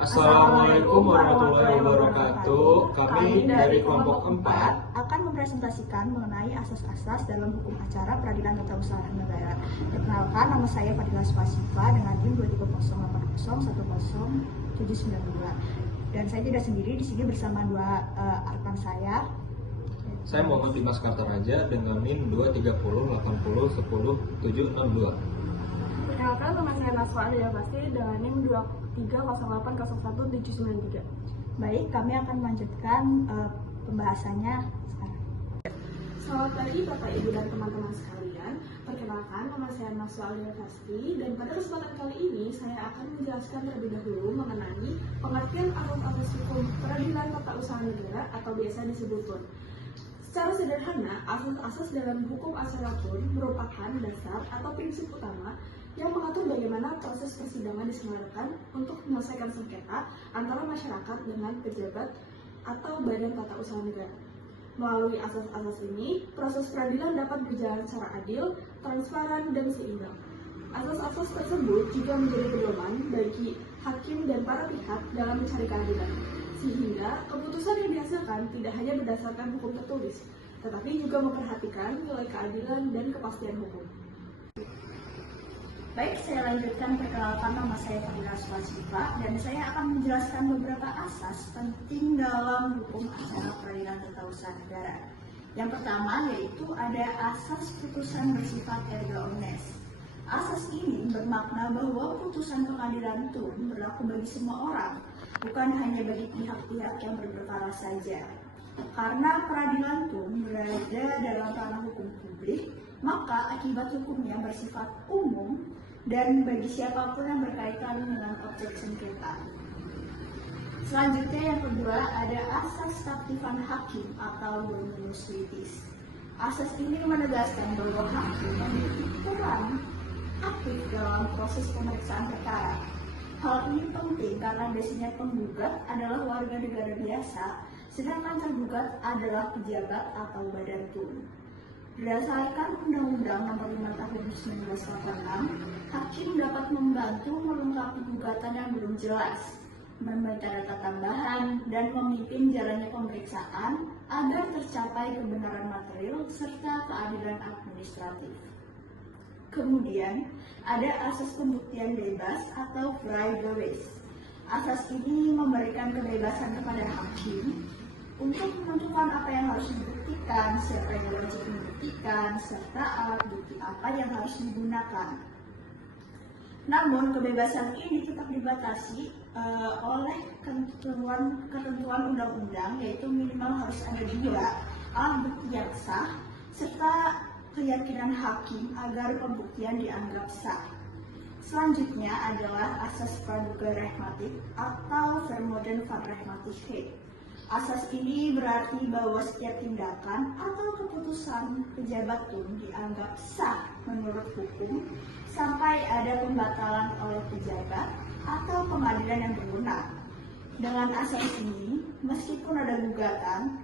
Assalamualaikum warahmatullahi wabarakatuh. Kami dari kelompok 4 akan mempresentasikan mengenai asas-asas dalam hukum acara peradilan tata usaha negara. Perkenalkan, nama saya Fadila Spasifa dengan NIM 230801079. Dan saya tidak sendiri, di sini bersama dua rekan saya. Saya Muhammad Dimas Kartaraja dengan NIM 23080100762. Perkenalkan, nama saya Naswa Adaya Pasti dengan NIM 230801793. Baik, kami akan melanjutkan pembahasannya sekarang. Selamat pagi Bapak Ibu dan teman-teman sekalian. Perkenalkan, nama saya Naswa Adaya Pasti dan pada kesempatan kali ini saya akan menjelaskan terlebih dahulu mengenai pengertian asas hukum peradilan tata usaha negara atau biasa disebut PUN. Secara sederhana, asas-asas dalam hukum acara PUN merupakan dasar atau prinsip utama yang mengatur bagaimana proses persidangan diselenggarakan untuk menyelesaikan sengketa antara masyarakat dengan pejabat atau badan tata usaha negara. Melalui asas-asas ini, proses peradilan dapat berjalan secara adil, transparan, dan seimbang. Asas-asas tersebut juga menjadi pedoman bagi hakim dan para pihak dalam mencari keadilan, sehingga keputusan yang dihasilkan tidak hanya berdasarkan hukum tertulis, tetapi juga memperhatikan nilai keadilan dan kepastian hukum. Baik, saya lanjutkan. Perkenalkan, nama saya Fadila Spasifa dan saya akan menjelaskan beberapa asas penting dalam hukum acara peradilan tata usaha negara. Yang pertama yaitu ada asas putusan bersifat erga omnes. Asas ini bermakna bahwa putusan pengadilan itu berlaku bagi semua orang, bukan hanya bagi pihak-pihak yang berperkara saja. Karena peradilan itu berada dalam ranah hukum publik, maka akibat hukumnya bersifat umum dan bagi siapapun yang berkaitan dengan objek sengketa. Selanjutnya yang kedua ada asas keaktifan hakim atau dominus litis. Asas ini menegaskan bahwa hakim memiliki peran aktif dalam proses pemeriksaan perkara. Hal ini penting karena biasanya penggugat adalah warga negara biasa, sedangkan tergugat adalah pejabat atau badan PUN. Berdasarkan Undang-Undang Nomor 5 Tahun 1986, hakim dapat membantu melengkapi gugatan yang belum jelas, meminta data tambahan, dan memimpin jalannya pemeriksaan agar tercapai kebenaran material serta keadilan administratif. Kemudian, ada asas pembuktian bebas atau vrij bewijs. Asas ini memberikan kebebasan kepada hakim untuk menentukan apa yang harus dibuktikan, siapa yang wajib membuktikan, serta alat bukti apa yang harus digunakan. Namun, kebebasan ini tetap dibatasi oleh ketentuan undang-undang, yaitu minimal harus ada 2 alat bukti yang sah, serta keyakinan hakim agar pembuktian dianggap sah. Selanjutnya adalah asas praduga rehmatik atau vermoeden van rehmatigheid. Asas ini berarti bahwa setiap tindakan atau keputusan pejabat PUN dianggap sah menurut hukum sampai ada pembatalan oleh pejabat atau pengadilan yang berwenang. Dengan asas ini, meskipun ada gugatan,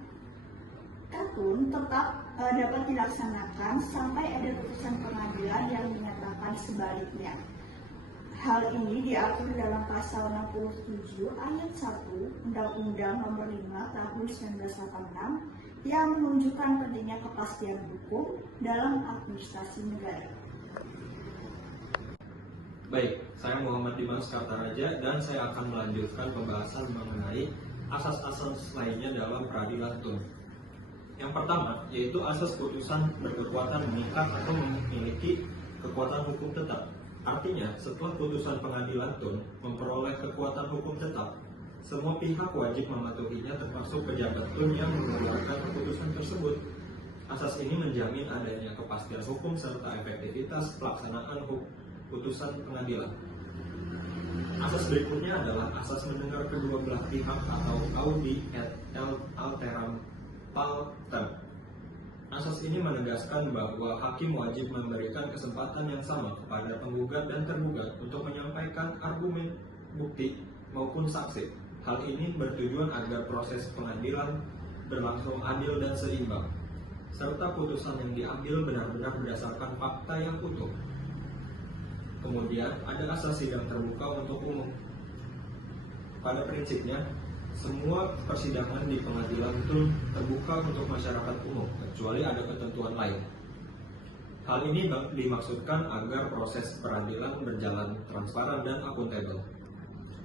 PUN tetap dapat dilaksanakan sampai ada putusan pengadilan yang menyatakan sebaliknya. Hal ini diatur dalam pasal 67 ayat 1 Undang-Undang Nomor 5 Tahun 1986 yang menunjukkan pentingnya kepastian hukum dalam administrasi negara. Baik, saya Muhammad Dimas Kartaraja dan saya akan melanjutkan pembahasan mengenai asas-asas lainnya dalam peradilan PUN. Yang pertama yaitu asas putusan berkekuatan mengikat atau memiliki kekuatan hukum tetap. Artinya, setelah putusan pengadilan PUN memperoleh kekuatan hukum tetap, semua pihak wajib mematuhinya termasuk pejabat PUN yang mengeluarkan keputusan tersebut. Asas ini menjamin adanya kepastian hukum serta efektivitas pelaksanaan putusan pengadilan. Asas berikutnya adalah asas mendengar kedua belah pihak atau audi et alteram partem. Asas ini menegaskan bahwa hakim wajib memberikan kesempatan yang sama kepada penggugat dan tergugat untuk menyampaikan argumen, bukti, maupun saksi. Hal ini bertujuan agar proses pengadilan berlangsung adil dan seimbang, serta putusan yang diambil benar-benar berdasarkan fakta yang utuh. Kemudian ada asas sidang terbuka untuk umum. pada prinsipnya, semua persidangan di pengadilan itu terbuka untuk masyarakat umum, kecuali ada ketentuan lain. Hal ini dimaksudkan agar proses peradilan berjalan transparan dan akuntabel.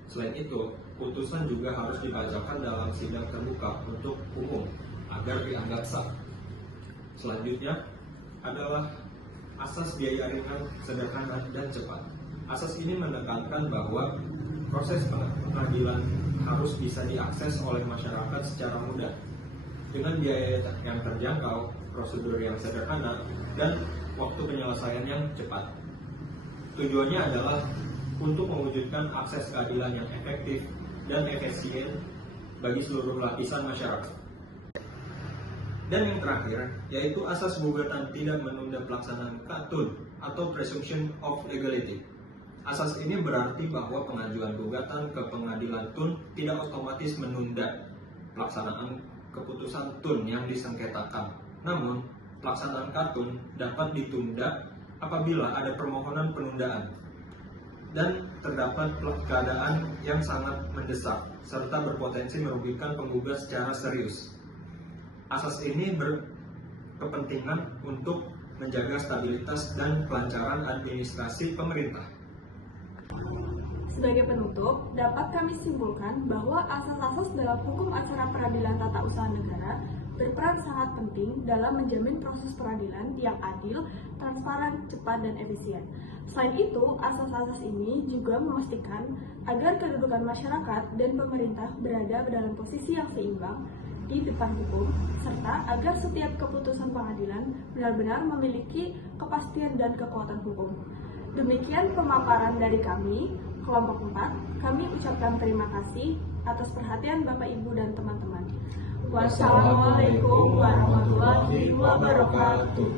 Selain itu, putusan juga harus dibacakan dalam sidang terbuka untuk umum agar dianggap sah. Selanjutnya adalah asas biaya ringan, sederhana, dan cepat. Asas ini menekankan bahwa proses pengadilan harus bisa diakses oleh masyarakat secara mudah dengan biaya yang terjangkau, prosedur yang sederhana, dan waktu penyelesaian yang cepat. Tujuannya adalah untuk mewujudkan akses keadilan yang efektif dan efisien bagi seluruh lapisan masyarakat. Dan yang terakhir, yaitu asas gugatan tidak menunda pelaksanaan KATUN atau Presumption of Legality. Asas ini berarti bahwa pengajuan gugatan ke pengadilan TUN tidak otomatis menunda pelaksanaan keputusan TUN yang disengketakan. Namun, pelaksanaan KATUN dapat ditunda apabila ada permohonan penundaan dan terdapat keadaan yang sangat mendesak serta berpotensi merugikan penggugat secara serius. Asas ini berkepentingan untuk menjaga stabilitas dan kelancaran administrasi pemerintah. Sebagai penutup, dapat kami simpulkan bahwa asas-asas dalam hukum acara peradilan tata usaha negara berperan sangat penting dalam menjamin proses peradilan yang adil, transparan, cepat, dan efisien. Selain itu, asas-asas ini juga memastikan agar kedudukan masyarakat dan pemerintah berada dalam posisi yang seimbang di depan hukum, serta agar setiap keputusan pengadilan benar-benar memiliki kepastian dan kekuatan hukum. Demikian pemaparan dari kami, kelompok 4. Kami ucapkan terima kasih atas perhatian Bapak, Ibu, dan teman-teman. Wassalamualaikum warahmatullahi wabarakatuh.